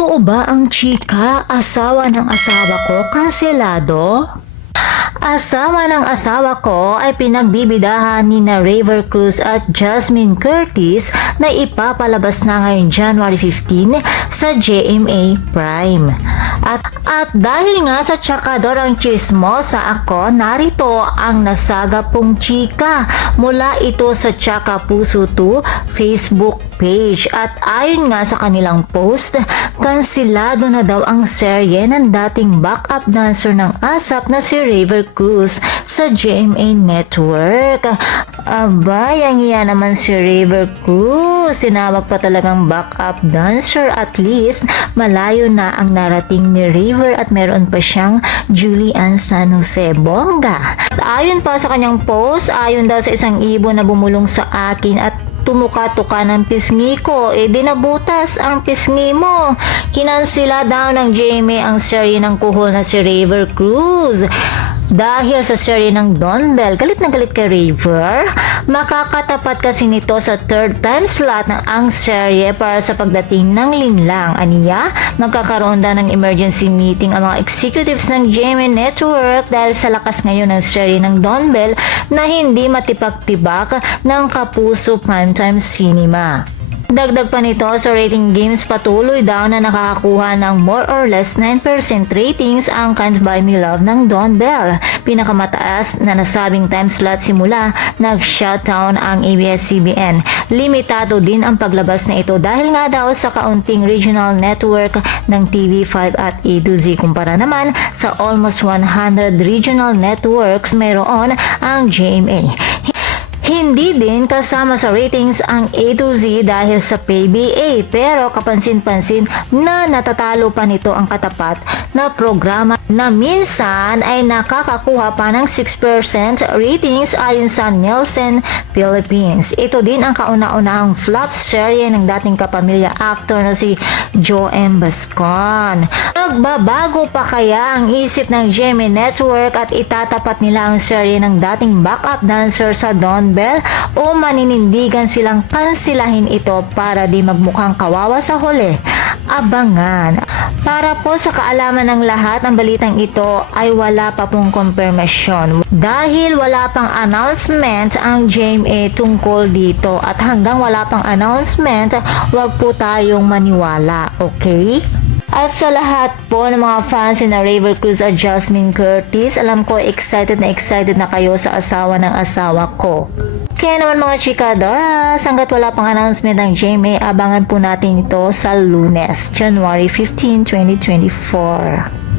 Totoo ba ang chika, asawa ng asawa ko, kanselado? Asawa ng asawa ko ay pinagbibidahan ni na Raver Cruz at Jasmine Curtis na ipapalabas na ngayong January 15 sa GMA Prime. At dahil nga sa tsakador ang chismosa ako, narito ang nasagapong chika mula ito sa Tsaka Puso 2 Facebook page. At ayon nga sa kanilang post, kansilado na daw ang serye ng dating backup dancer ng ASAP na si Raver Cruz sa GMA Network. Abay, ang iya naman si Raver Cruz. Tinawag pa talagang backup dancer. At least, malayo na ang narating ni Raver at meron pa siyang Julian San Jose Bongga. At ayon pa sa kanyang post, ayon daw sa isang ibon na bumulong sa akin at tumuka-tuka ng pisngi ko, dinabutas ang pisngi mo. Kinansila daw ng GMA ang serye ng kuhol na si Raver Cruz. Dahil sa serye ng Don Bell, galit na galit kay Raver, makakatapat kasi nito sa third time slot ng ang serye para sa pagdating ng linlang. Aniya, magkakaroon daw ng emergency meeting ang mga executives ng GMA Network dahil sa lakas ngayon ng serye ng Don Bell na hindi matibak-tibak ng Kapuso Primetime Cinema. Dagdag pa nito sa rating games, patuloy daw na nakakakuha ng more or less 9% ratings ang Can't Buy Me Love ng Don Bell. Pinakamataas na nasabing time slot simula nag-shutdown ang ABS-CBN. Limitado din ang paglabas na ito dahil nga daw sa kaunting regional network ng TV5 at A2Z. Kumpara naman sa almost 100 regional networks mayroon ang GMA. Hindi din kasama sa ratings ang A to Z dahil sa PBA, pero kapansin-pansin na natatalo pa nito ang katapat na programa na minsan ay nakakakuha pa ng 6% ratings ayon sa Nielsen Philippines. Ito din ang kauna-unahang flop serye ng dating kapamilya actor na si Joem Bascon. Nagbabago pa kaya ang isip ng GMA Network at itatapat nila ang serye ng dating backup dancer sa Don Bell o maninindigan silang kansilahin ito para di magmukhang kawawa sa huli? Abangan. Para po sa kaalaman ng lahat, ang balitang ito ay wala pa pong konfirmasyon dahil wala pang announcement ang GMA tungkol dito, at hanggang wala pang announcement, wag po tayong maniwala, okay? At sa lahat po ng mga fans ni Raver Cruz at Jasmine Curtis, alam ko excited na kayo sa asawa ng asawa ko. Kaya naman mga chikadoras, hanggat wala pang announcement ng GMA, abangan po natin ito sa Lunes, January 15, 2024.